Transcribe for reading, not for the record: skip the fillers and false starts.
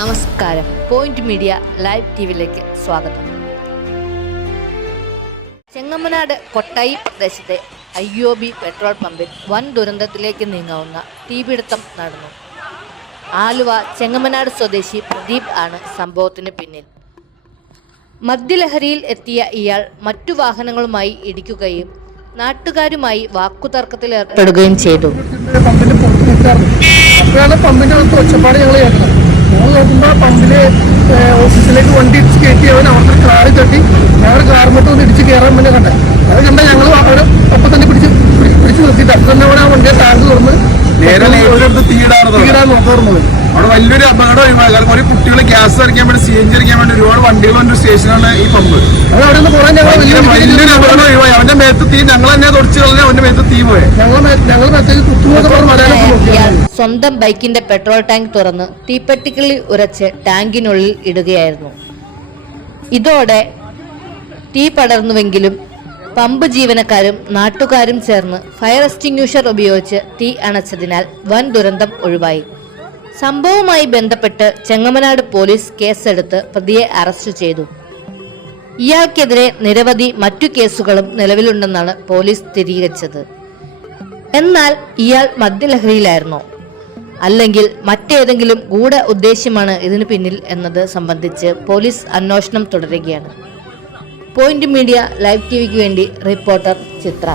നമസ്കാരം. Point media live ടിവിയിലേക്ക് സ്വാഗതം. ചെങ്ങമനാട് കൊട്ടായി പ്രദേശത്തെ IOB പെട്രോൾ പമ്പിൽ വൻ ദുരന്തത്തിലേക്ക് നീങ്ങാവുന്ന തീപിടുത്തം നടന്നു. ആലുവ ചെങ്ങമനാട് സ്വദേശി പ്രദീപ് ആണ് സംഭവത്തിന് പിന്നിൽ. മദ്യലഹരിയിൽ എത്തിയ ഇയാൾ മറ്റു വാഹനങ്ങളുമായി ഇടിക്കുകയും നാട്ടുകാരുമായി വാക്കുതർക്കത്തിലേർപ്പെടുകയും ചെയ്തു. പമ്പിന്റെ ഒച്ചപ്പാട് ഞങ്ങൾ കേൾക്കണം. ഞങ്ങൾ നോക്കുമ്പോൾ പമ്പില് ഓഫീസിലേക്ക് വണ്ടി ഇടിച്ച് കയറ്റി അവൻ അവർക്ക് കാറ് തട്ടി ഞങ്ങൾ കാർമട്ട് ഒന്ന് ഇടിച്ച് കയറാൻ വേണ്ടി കണ്ടത്. അത് കണ്ട ഞങ്ങൾ അവരെ ഒപ്പം തന്നെ പിടിച്ച് നിർത്തിയിട്ട് അപ്പം തന്നെ അവിടെ വണ്ടിയെ ടാങ്ക് തുറന്ന് തീയിടാൻ നോക്കാറുണ്ട്. അവിടെ വലിയൊരു അപകടം ഒഴിവായി. കാരണം കുറെ കുട്ടികൾ ഗ്യാസ് അടിക്കാൻ വേണ്ടി CNG അടിക്കാൻ വേണ്ടി ഒരുപാട് വണ്ടികൾ വന്ന സ്റ്റേഷനാണ് ഈ പമ്പ്. അത് അവിടെ നിന്ന് പോകാൻ ഞങ്ങൾ വലിയൊരു അപകടം ഒഴിവായി. അവന്റെ മേത്ത് തീ ഞങ്ങൾ തന്നെ തുടച്ചു കളഞ്ഞ അവന്റെ മേത്ത് തീ പോയെ. ഞങ്ങൾ മെത്തേജ് സ്വന്തം ബൈക്കിന്റെ പെട്രോൾ ടാങ്ക് തുറന്ന് തീപ്പെട്ടിക്കിളി ഉരച്ച് ടാങ്കിനുള്ളിൽ ഇടുകയായിരുന്നു. ഇതോടെ തീ പടർന്നുവെങ്കിലും പമ്പ് ജീവനക്കാരും നാട്ടുകാരും ചേർന്ന് ഫയർ എക്സ്റ്റിംഗ്വിഷർ ഉപയോഗിച്ച് തീ അണച്ചതിനാൽ വൻ ദുരന്തം ഒഴിവായി. സംഭവവുമായി ബന്ധപ്പെട്ട് ചെങ്ങമനാട് പോലീസ് കേസെടുത്ത് പ്രതിയെ അറസ്റ്റ് ചെയ്തു. ഇയാൾക്കെതിരെ നിരവധി മറ്റു കേസുകളും നിലവിലുണ്ടെന്നാണ് പോലീസ് സ്ഥിരീകരിച്ചത്. എന്നാൽ ഇയാൾ മദ്യലഹരിയിലായിരുന്നോ അല്ലെങ്കിൽ മറ്റേതെങ്കിലും ഗൂഢ ഉദ്ദേശ്യമാണ് ഇതിനു പിന്നിൽ എന്നത് സംബന്ധിച്ച് പോലീസ് അന്വേഷണം തുടരുകയാണ്. പോയിന്റ് മീഡിയ ലൈവ് ടിവിക്ക് വേണ്ടി റിപ്പോർട്ടർ ചിത്ര.